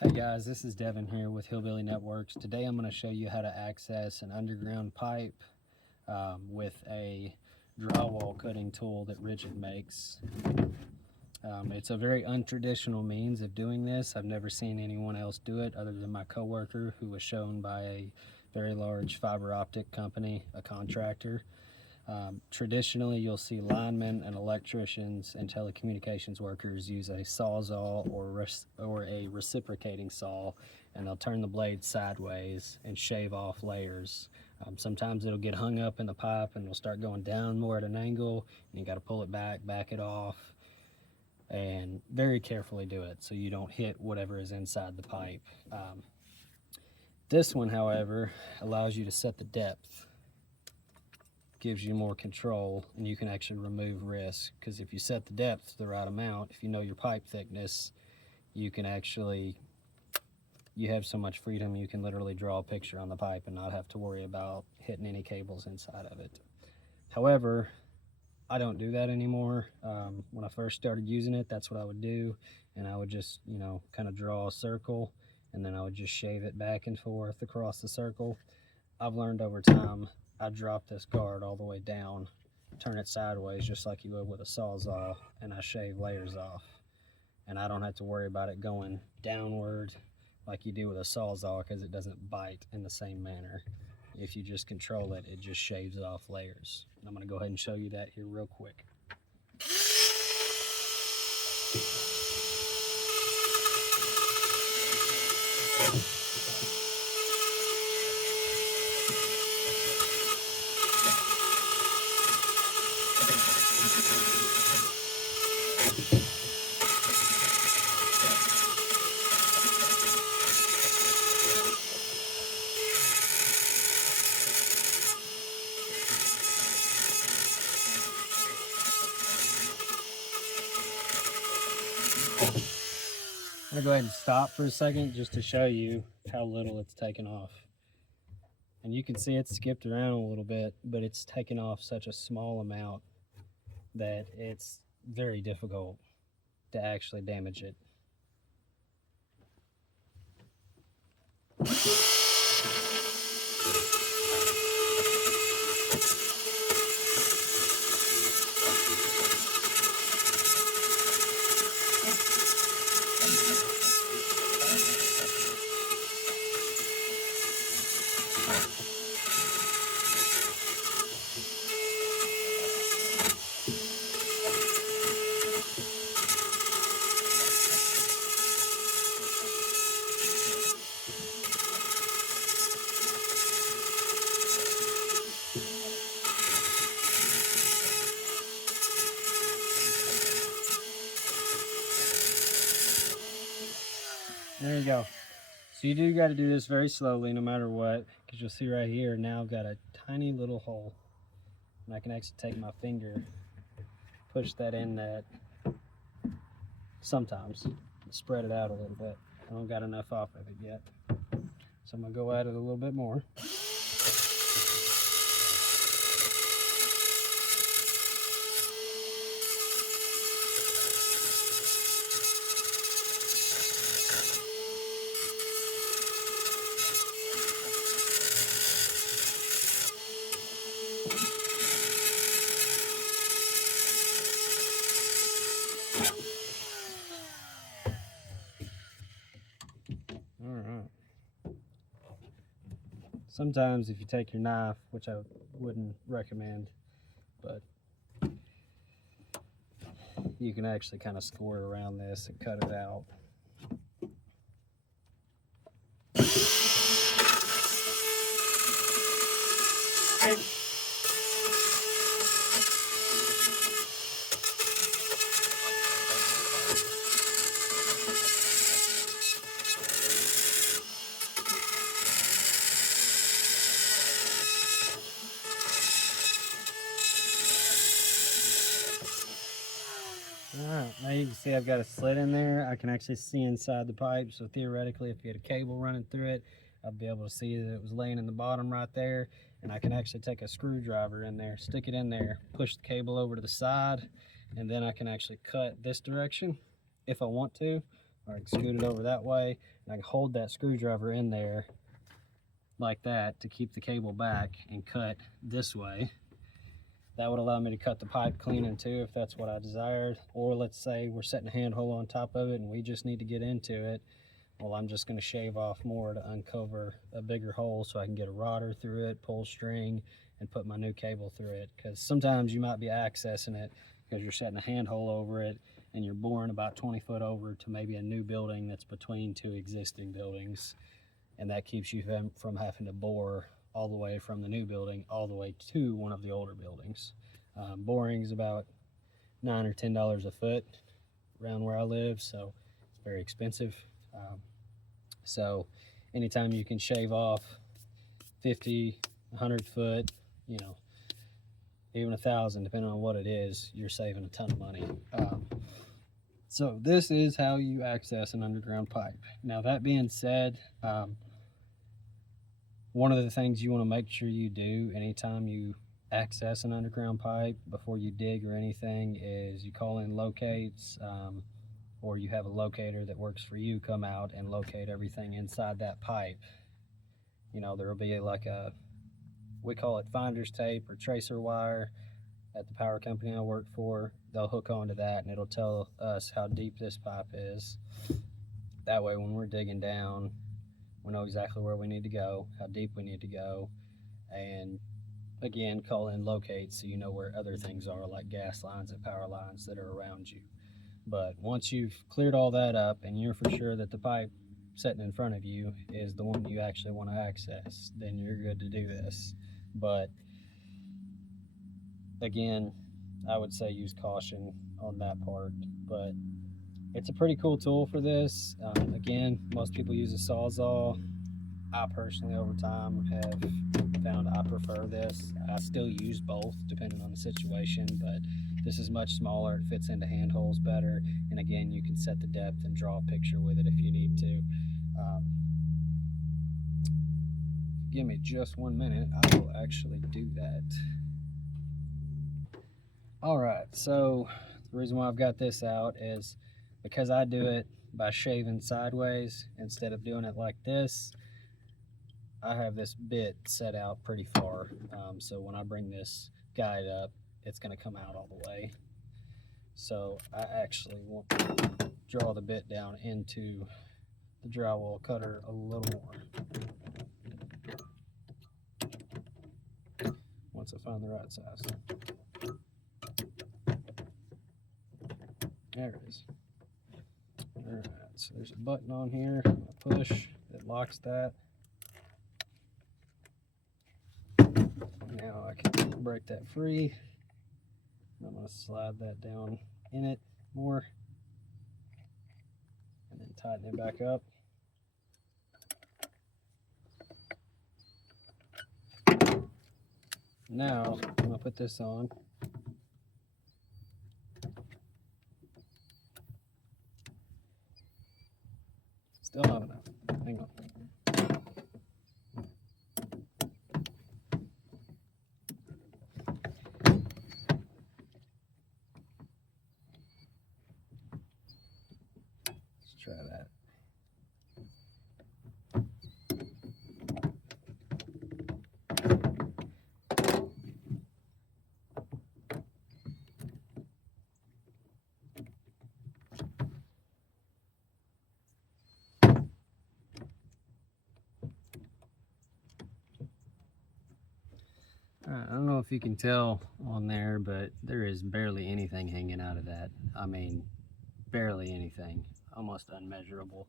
Hey guys, this is Devin here with Hillbilly Networks. Today I'm going to show you how to access an underground pipe with a drywall cutting tool that Ridgid makes. It's a very untraditional means of doing this. I've never seen anyone else do it other than my coworker, who was shown by a very large fiber optic company, a contractor. Traditionally, you'll see linemen and electricians and telecommunications workers use a sawzall or a reciprocating saw, and they'll turn the blade sideways and shave off layers. Sometimes it'll get hung up in the pipe and it'll start going down more at an angle, and you got to pull it back it off, and very carefully do it so you don't hit whatever is inside the pipe. This one, however, allows you to set the depth, gives you more control, and you can actually remove risk, because if you set the depth the right amount, if you know your pipe thickness, you can actually, you have so much freedom, you can literally draw a picture on the pipe and not have to worry about hitting any cables inside of it. However, I don't do that anymore. When I first started using it, that's what I would do, and I would just, kind of draw a circle, and then I would just shave it back and forth across the circle. I've learned over time, I drop this guard all the way down, turn it sideways just like you would with a sawzall, and I shave layers off. And I don't have to worry about it going downward like you do with a sawzall, because it doesn't bite in the same manner. If you just control it, it just shaves off layers. I'm going to go ahead and show you that here real quick. I'm going to go ahead and stop for a second just to show you how little it's taken off. And you can see it's skipped around a little bit, but it's taken off such a small amount that it's very difficult to actually damage it. There you go. So you do got to do this very slowly no matter what, because you'll see right here now I've got a tiny little hole, and I can actually take my finger, push that in that sometimes, spread it out a little bit. I don't got enough off of it yet, so I'm going to go at it a little bit more. Sometimes if you take your knife, which I wouldn't recommend, but you can actually kind of squirt around this and cut it out. Alright, now you can see I've got a slit in there. I can actually see inside the pipe, so theoretically if you had a cable running through it, I'd be able to see that it was laying in the bottom right there, and I can actually take a screwdriver in there, stick it in there, push the cable over to the side, and then I can actually cut this direction if I want to, or I can scoot it over that way, and I can hold that screwdriver in there like that to keep the cable back and cut this way. That would allow me to cut the pipe clean in two if that's what I desired. Or let's say we're setting a handhole on top of it and we just need to get into it. Well, I'm just going to shave off more to uncover a bigger hole so I can get a rodder through it, pull string, and put my new cable through it. Because sometimes you might be accessing it because you're setting a handhole over it and you're boring about 20 foot over to maybe a new building that's between two existing buildings. And that keeps you from having to bore all the way from the new building all the way to one of the older buildings. Boring is about $9 or $10 a foot around where I live, so it's very expensive. So anytime you can shave off 50, 100 foot, you know, even 1,000, depending on what it is, you're saving a ton of money. So this is how you access an underground pipe. Now that being said, one of the things you want to make sure you do anytime you access an underground pipe before you dig or anything is you call in locates, or you have a locator that works for you come out and locate everything inside that pipe. You know, there will be like a, we call it finder's tape or tracer wire at the power company I work for. They'll hook onto that and it'll tell us how deep this pipe is. That way when we're digging down, we know exactly where we need to go, how deep we need to go, and again, call in locates so you know where other things are like gas lines and power lines that are around you. But once you've cleared all that up and you're for sure that the pipe sitting in front of you is the one you actually want to access, then you're good to do this. But again, I would say use caution on that part, but it's a pretty cool tool for this. Again, most people use a Sawzall. I personally over time have found I prefer this. I still use both depending on the situation, but this is much smaller, it fits into handholds better, and again you can set the depth and draw a picture with it if you need to. Give me just 1 minute, I will actually do that. Alright, so the reason why I've got this out is because I do it by shaving sideways instead of doing it like this. I have this bit set out pretty far, so when I bring this guide up, it's going to come out all the way. So I actually want to draw the bit down into the drywall cutter a little more. Once I find the right size. There it is. Alright, so there's a button on here, I push, it locks that. Now I can break that free. I'm going to slide that down in it more and then tighten it back up. Now I'm going to put this on. Still not enough. Hang on. Try that. Alright, I don't know if you can tell on there, but there is barely anything hanging out of that. I mean, barely anything. Almost unmeasurable.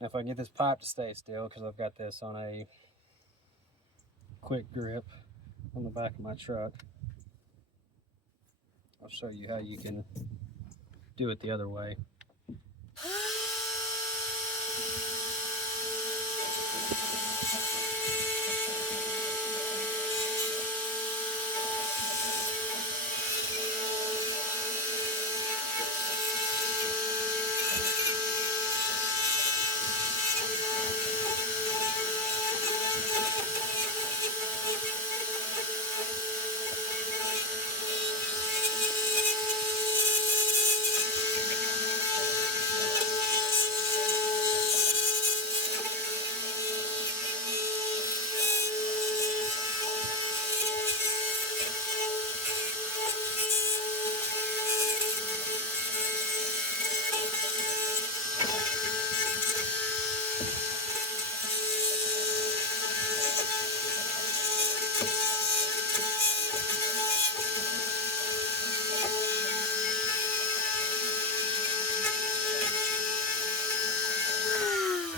Now if I can get this pipe to stay still, because I've got this on a quick grip on the back of my truck, I'll show you how you can do it the other way.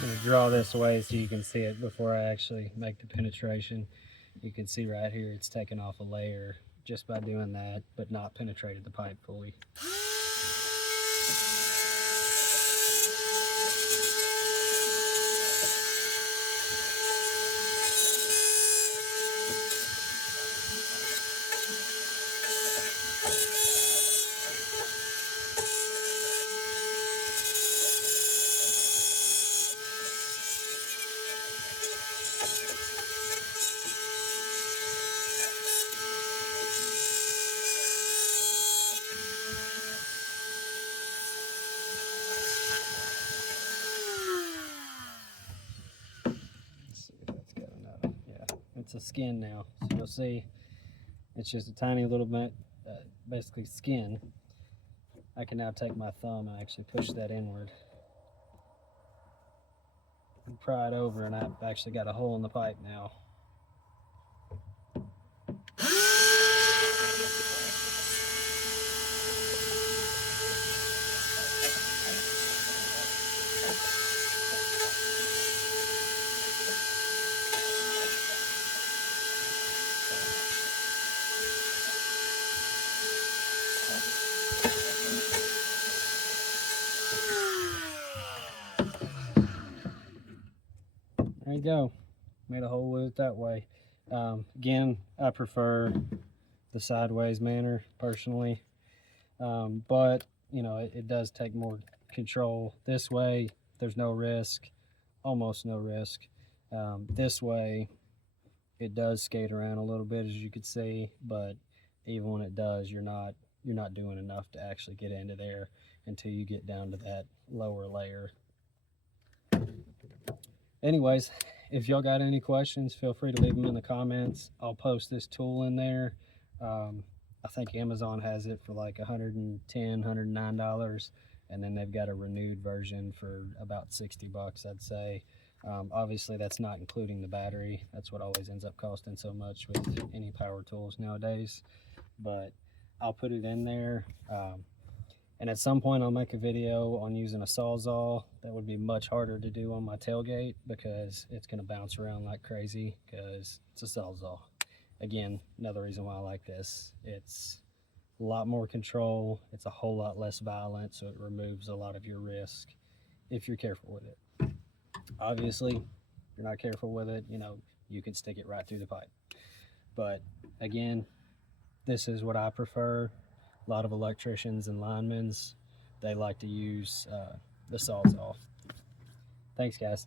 I'm going to draw this away so you can see it before I actually make the penetration. You can see right here it's taken off a layer just by doing that, but not penetrated the pipe fully. It's a skin now, so you'll see it's just a tiny little bit, basically skin. I can now take my thumb and actually push that inward and pry it over, and I've actually got a hole in the pipe now. There you go. Made a hole with it that way. Again, I prefer the sideways manner personally, but you know, it does take more control. This way, there's no risk, almost no risk. This way, it does skate around a little bit, as you could see, but even when it does, you're not doing enough to actually get into there until you get down to that lower layer. Anyways, if y'all got any questions, feel free to leave them in the comments. I'll post this tool in there. I think Amazon has it for like $110, $109, and then they've got a renewed version for about 60 bucks, I'd say. Obviously, that's not including the battery. That's what always ends up costing so much with any power tools nowadays. But I'll put it in there. And at some point I'll make a video on using a Sawzall. That would be much harder to do on my tailgate because it's going to bounce around like crazy because it's a Sawzall. Again, another reason why I like this. It's a lot more control. It's a whole lot less violent, so it removes a lot of your risk if you're careful with it. Obviously, if you're not careful with it, you know, you can stick it right through the pipe. But again, this is what I prefer. A lot of electricians and linemen, they like to use the Sawzall. Thanks, guys.